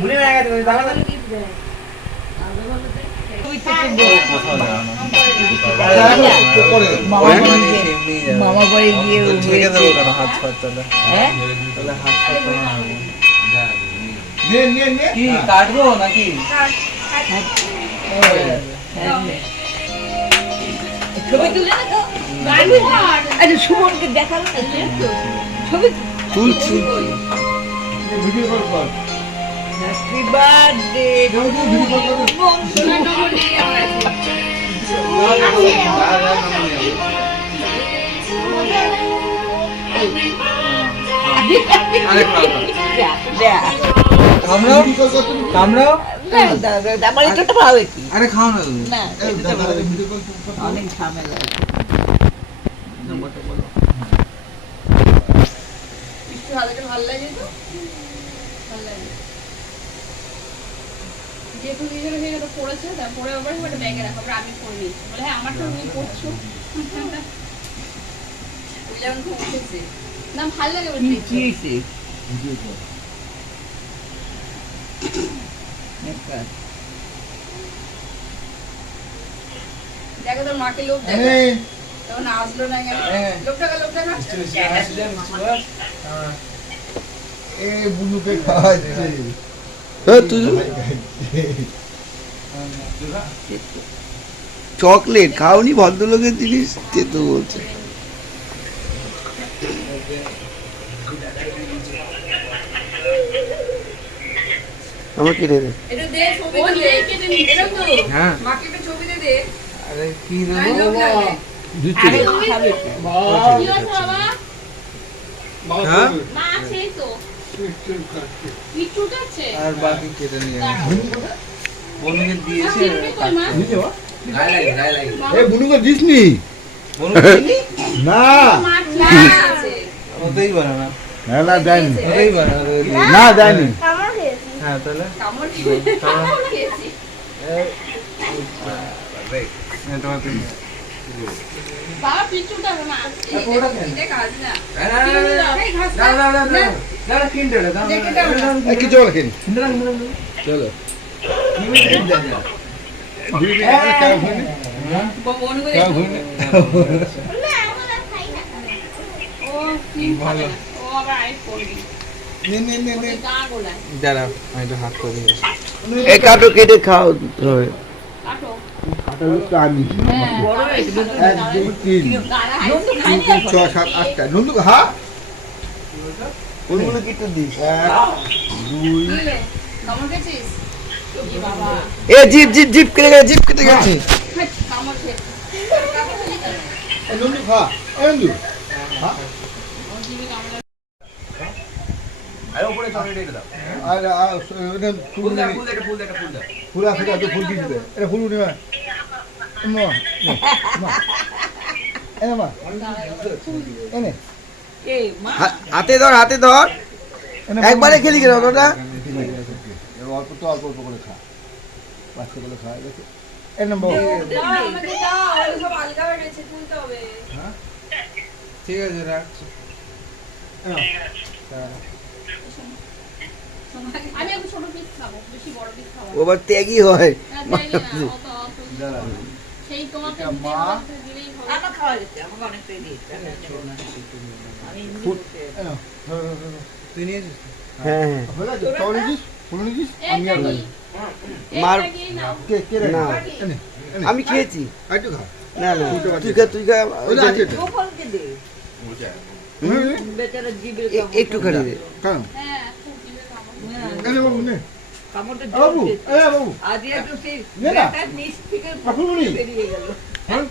ভুলে না গেছে দাদা মামা বাড়ি গিয়ে ঠেকে দেবো কেন হাত ফাত তাহলে হাত ফাত কি কাটবো নাকি ছবি তুলে না তো আরে সুমনকে দেখালো না ছবি তুলছি ভিডিও কল কর হ্যাপি বার্থডে কামড়াও কামড়াও আমার এটা ভালো কি আরে খাও না তুমি না অনেক ঝামেলা নাম্বারটা বলো ভালো লাগে তো ভালো লাগে যেহেতু নিজেরা সেটা পড়েছে তা পরে আবার ওটা ব্যাগে রাখা আমি পড়ে নিয়েছি বলে হ্যাঁ আমার তো তুমি পড়ছো ওই যেমন খুব উঠেছে না ভালো লাগে বলতে ভিডিও কল দেখো তোর মাকে লোক দেখো তখন আসলো না লোকটা এ বুনুকে খাওয়াচ্ছে চকলেট খাওনি ভদ্রলোকের জিনিস তো বলছে আমার কেটে দে এটা দে ছবি দে কেটে নি এটা তো হ্যাঁ মাকে একটা ছবি দে দে আরে কি আরে দেবো লোক লাগে দিচ্ছি আরে তুমি খাবে কি আছে বাবা হ্যাঁ মা আছে তো পিটুট আছে আর বাকি কেটে নিয়ে বনুকে দিয়েছে গায়ে লাগে এ বুনুকে দিসনি বনুকে দিনি না মা আছে ওতেই বানানা না না দেয়নি ওতেই বানানা না দেয়নি হ্যাঁ তাহলে কামড় খেয়েছি তোমার তুমি বাবা পিটুট আছে মা এটা কাজ না কিছু রাখেন চলো বন করে ও কি ভালো ও আবার আইফোন গা গোলায় দাঁড়া আমি একটু হাত করে দিই এ কাটো কেটে খাও হবে কাটো আমি হ্যাঁ বড় হয়েছে 1 2 3 গাড়া নন্দু খাইনি এখন 6 7 8টা নন্দু হ্যাঁ কোনগুলো কেটে দিস 1 2 কামড় খেয়েছিস এ বাবা এ জিপ জিপ জিপ কেটে গেছে জিপ কেটে গেছে কামড় খেয়ে নন্দু খা নন্দু হ্যাঁ আরে উপরে চকলেট রেখে দাও আর এটা ফুল ফুলা ফেটা তো ফুল দিয়ে দিবে এটা ফুল নিবা মা এনে মা এনে এই মা হাতে ধর একবারে খেলি কেন ওটা অল্প তো অল্প অল্প করে খা বাচ্চাগুলো খায় দেখে এনে বাবু আমাকে দাও সব আলগা হয়ে গেছে তুলতে হবে হ্যাঁ ঠিক আছে রাখছি আমি এখন ছোট পিস খাবো বেশি বড় পিস খাবো ও আবার ত্যাগই হয় সেই তোমাকে মা দিলেই হবে আমার খাওয়া যেতে আমাকে অনেকটাই দিয়েছে আমি তুই নিয়েছিস হ্যাঁ হ্যাঁ হলো তো তাহলে দিস ফুল দিস আমি আর খাই মার কে রে না। এনে আমি খেয়েছি আইটু খা না না তুই খা ওই আছে তো গোপালকে দে বেচারা জিবের একটু খালি দে কারণ হ্যাঁ খুব দিলে খাবো এনে বাবু নে কামড়টা বাবু জোর এ বাবু আজ একটু সেই নে না। বেটার নিচ থেকে বাবু নি বেরিয়ে গেল হ্যাঁ